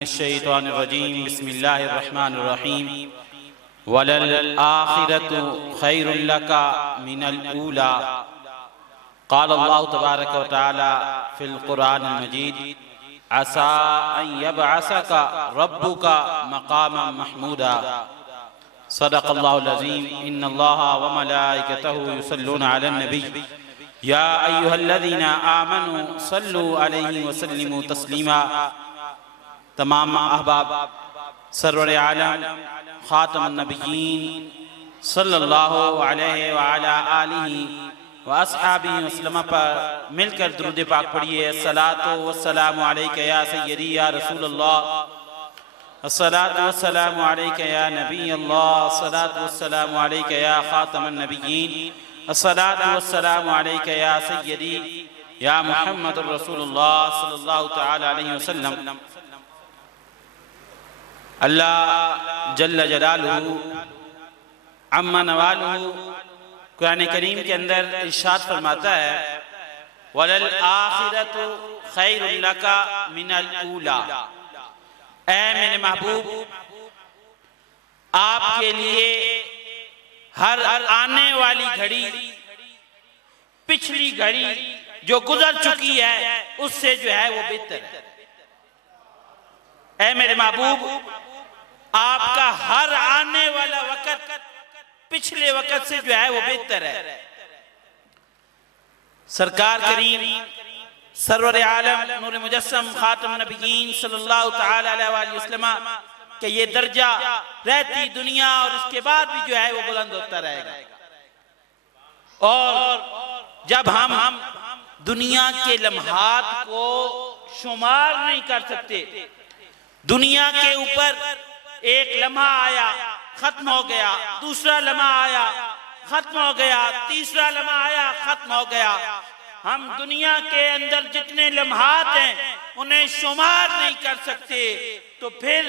शैतानिर्रजीम बिस्मिल्लाहिर्रहमानिर्रहीम वलल आखिरतु खैरुल लका मिनल ऊला क़ाल अल्लाहु तबारक व तआला फ़िल क़ुरआनिल मजीद असा अन यबअसका रब्बुका मक़ामन महमूदा सदक़ल्लाहुल अज़ीम इन्नल्लाहा व मलाइकतहु युसल्लूना अलन नबी या अय्युहल्लज़ीना आमनू सल्लु अलैहि व सल्लिमू तस्लीमा। तमाम अहबाब सरवर आलम ख़ातमुन नबिय्यीन सल्लल्लाहु अलैहि व अला आलिहि व अस्हाबिहि वसल्लम पर मिलकर दुरूद पाक पढ़िए। अस्सलातु वस्सलामु अलैका या सय्यदी या रसूलल्लाह, अस्सलातु वस्सलामु अलैका या नबी अल्लाह, अस्सलातु वस्सलामु अलैका या ख़ातमुन नबिय्यीन, अस्सलातु वस्सलामु अलैका या सय्यदी या मुहम्मदुर रसूलुल्लाह सल्लल्लाहु तआला अलैहि वसल्लम। अल्लाह जल्ल जलालुहु अम्मा नवालुहु कुरान करीम के अंदर इरशाद फरमाता है वलल आखिरतु खैरुल लका मिनल ऊला। ऐ मेरे महबूब, आपके लिए हर आने वाली घड़ी पिछली घड़ी जो गुजर चुकी है उससे जो है वो बेहतर है। ऐ मेरे महबूब, आपका हर आने वाला वक्त पिछले वक्त से जो है वो बेहतर है। सरकार करीम सरवर आलम नूर मुजस्सम खातम नबिय्यीन सल्लल्लाहु तआला अलैहि वसल्लम के ये दर्जा रहती दुनिया और इसके बाद भी जो है वो बुलंद होता रहेगा। और जब हम दुनिया के लम्हात को शुमार नहीं कर सकते, दुनिया के ऊपर एक लम्हा आया खत्म हो गया, दूसरा लम्हा आया खत्म हो गया, तीसरा लम्हा आया खत्म हो गया, हम दुनिया के अंदर जितने लम्हात हैं उन्हें शुमार नहीं कर सकते, तो फिर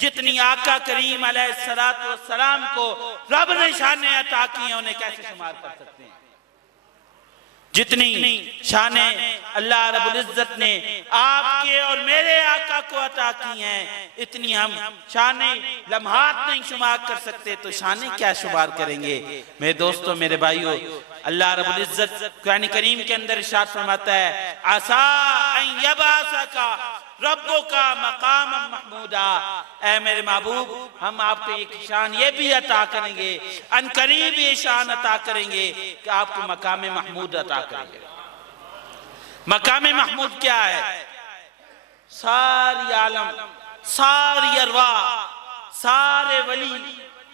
जितनी आका करीम अलैहिस्सलातु वस्सलाम को रब ने शाने अता की हैं उन्हें कैसे शुमार कर सकते हैं। जितनी शाने अल्लाह रब्बुल इज्जत ने आपके और मेरे आका को अता की हैं, इतनी हम शाने लम्हात नहीं शुमार कर सकते, तो शाने क्या शुमार करेंगे। मेरे दोस्तों, मेरे भाइयों, अल्लाह रब्बुल इज्जत कुरान करीम के अंदर इरशाद फरमाता है असा अन यबअसका रब्बुका मक़ामन महमूदा। ऐ मेरे महबूब, हम आपको एक शान ये भी अता करेंगे, अनकरीब ये शान अता करेंगे कि आपको मकाम महमूद अता करेंगे। मकाम महमूद क्या है? सारी आलम, सारी अरवा, सारे वली,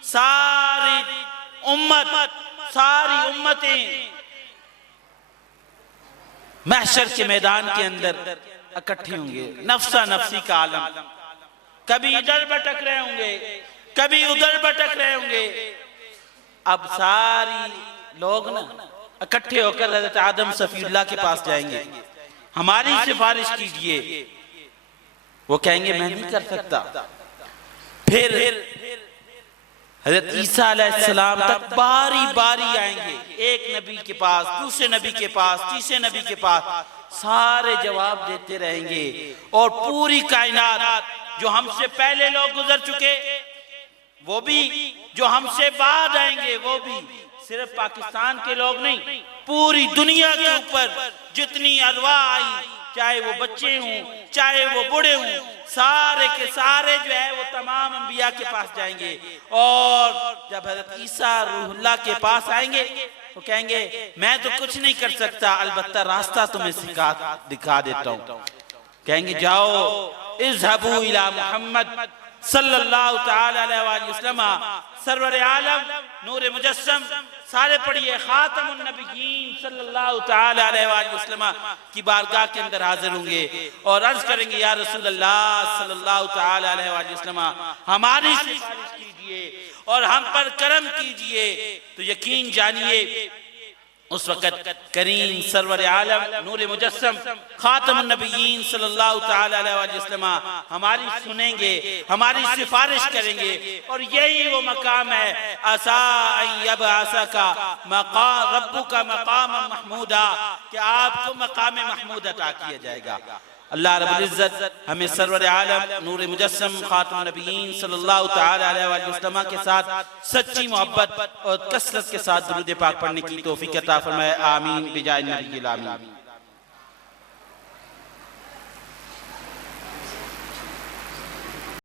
सारी उम्मत, सारी उम्मतें महशर के मैदान के अंदर इकट्ठे होंगे। नफ्सा नफ्सी का आलम, कभी इधर भटक रहे होंगे, कभी उधर भटक रहे होंगे। अब सारी लोग ना इकट्ठे होकर हज़रत आदम सफीउल्लाह के पास जाएंगे, हमारी सिफारिश कीजिए। वो कहेंगे मैं नहीं कर सकता। फिर हज़रत ईसा अलैहिस्सलाम तक बारी बारी आएंगे, एक नबी के पास, दूसरे नबी के पास, तीसरे नबी के पास, सारे जवाब देते रहेंगे। और पूरी कायनात, जो हमसे पहले लोग गुजर चुके, वो भी जो हमसे बाद आएंगे, वो भी, सिर्फ पाकिस्तान के लोग नहीं, पूरी दुनिया के ऊपर जितनी अरवा आई, चाहे वो बच्चे हों, चाहे वो बूढ़े हों, सारे के सारे जो है वो तमाम अंबिया के पास जाएंगे। और जब हज़रत ईसा रूहुल्लाह के पास आएंगे तो कहेंगे मैं तो कुछ नहीं कर सकता, अलबत्ता रास्ता तुम्हें दिखा देता हूँ। कहेंगे जाओ इज़हबू इला मुहम्मद सल्लल्लाहु तआला अलैहि वसल्लम, सरवर आलम नूर मुजस्सम, सारे पढ़िए, खातमुन नबिय्यीन सल्लल्लाहु तआला अलैहि वसल्लम की बारगाह के अंदर हाजिर होंगे और अर्ज करेंगे या रसूल अल्लाह सल्लल्लाहु तआला अलैहि वसल्लम, हमारी सिफारिश कीजिए और हम पर करम कीजिए। तो यकीन जानिए उस वक़्त करीम सरवर आलम नूर मुजस्सम खातमुन नबिय्यीन सल्लल्लाहु तआला अलैहि वसल्लम हमारी सुनेंगे, हमारी सिफारिश करेंगे। और यही वो मकाम है असा अन यबअसका रब्बुका मक़ामन महमूदा, कि आपको मकाम महमूद अता किया जाएगा। अल्लाह रब्बुल इज्जत हमें सरवर आलम नूर मुजस्सम खातमुन नबिय्यीन सल्लल्लाहु तआला अलैहि वसल्लम के साथ सच्ची मोहब्बत और कसरत के साथ दुरूद पाक पढ़ने की तौफीक अता फरमाए। आमीन बिजाय नबील आमीन।